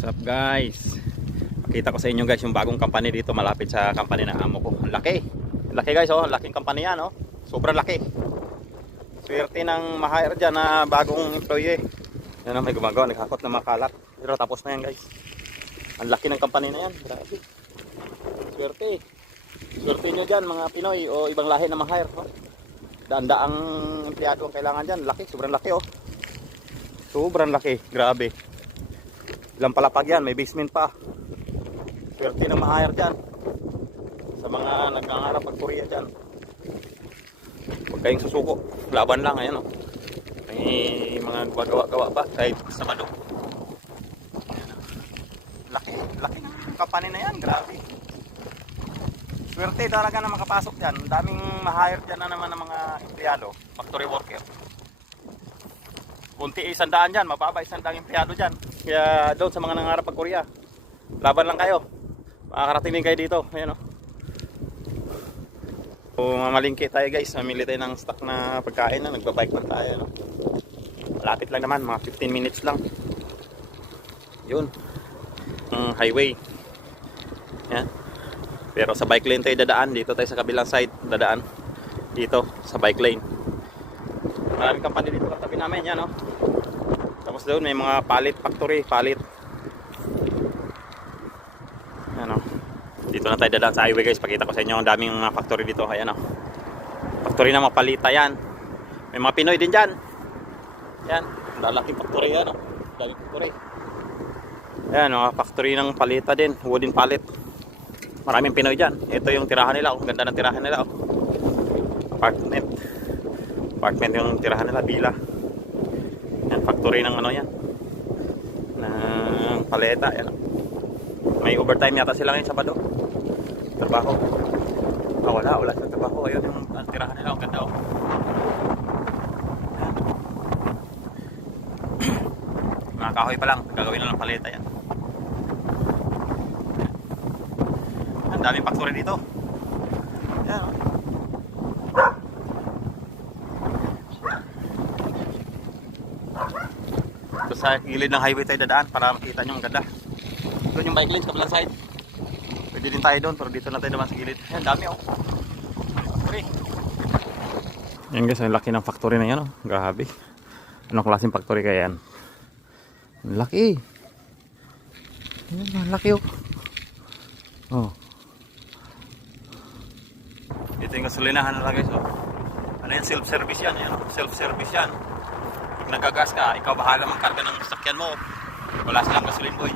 What's up guys? Pakita ko sa inyo guys yung bagong company dito malapit sa company ng amo ko. Ang laki. Ang laki guys, oh, ang laking company yan, oh. Sobrang laki. Swerte ng ma-hire dyan na bagong employee. Yan, oh, may gumagawa, naghakot na makalat. Pero tapos na yan guys. Ang laki ng company na yan. Grabe. Swerte. Swerte nyo dyan mga Pinoy o ibang lahi na ma-hire, oh. Daan-daang empleyado ang kailangan dyan. Laki, sobrang laki, oh. Sobrang laki, grabe. Ilang palapag yan, may basement pa. Swerte ng ma-hire dyan. Sa mga nagkangarap pag-Korea dyan. Huwag kayong susuko. Laban lang, ayan, oh. May mga gawa-gawa pa kahit sa Sabado. Laki, laki ng company na yan, grabe. Swerte talaga na makapasok dyan. Daming ma-hire dyan na naman ng mga empleyado, factory worker. Kunti 100 dyan, mababa 100 empleyado dyan. Kaya doon sa mga nangarap pag-Korea, laban lang kayo. Makakarating din kayo dito. Ayan, oh. So, mamalingki tayo guys. Mamili tayo ng stock na pagkain na. Nagbabike lang tayo, no? Malapit lang naman, mga 15 minutes lang. Yun. Ang highway. Yan. Pero sa bike lane tayo dadaan. Dito tayo sa kabilang side dadaan. Dito sa bike lane. Maraming company dito katabi namin. Yan, no? Tapos doon may mga palit factory, palit. Ano? Dito na tayo dadaan sa highway guys. Pakita ko sa inyo ang daming mga factory dito. Ayan, oh. Factory na mapalita yan. May mga Pinoy din diyan. Yan, lalaking factory yan, oh. Daming factory. Ayan, mga factory ng palita din, wooden pallet. Maraming Pinoy diyan. Ito yung tirahan nila, oh. Ganda ng tirahan nila, oh. Apartment. Apartment yung tirahan nila, bila. Yan, factory ng ano yan, ng paleta, yan. May overtime yata sila ngayon Sabado. Trabaho. Wala sa trabaho. Ayun yung tirahan nila, ang ganda, oh. Mga kahoy pa lang, gagawin na ng paleta yan. Ang daming factory dito. Yan, oh. Sa gilid ng highway tayo dadaan para makita nyo ang ganda. Doon yung bike lanes kabilang side. Pwede din tayo doon pero dito na tayo naman sa gilid. Ayan, dami, oh. Factory. Yan guys, ang laki ng factory na yan, oh. Grabe. Anong klaseng factory kaya yan? Ang laki. Ayan, ang laki, oh. Oh. Ito yung gasolinahan nila guys, oh. Ano yan? Self-service yan. Ayan, oh. Self-service yan. Nagagas ka, ikaw bahala magkarga ng sasakyan mo. Wala silang gasoline boy.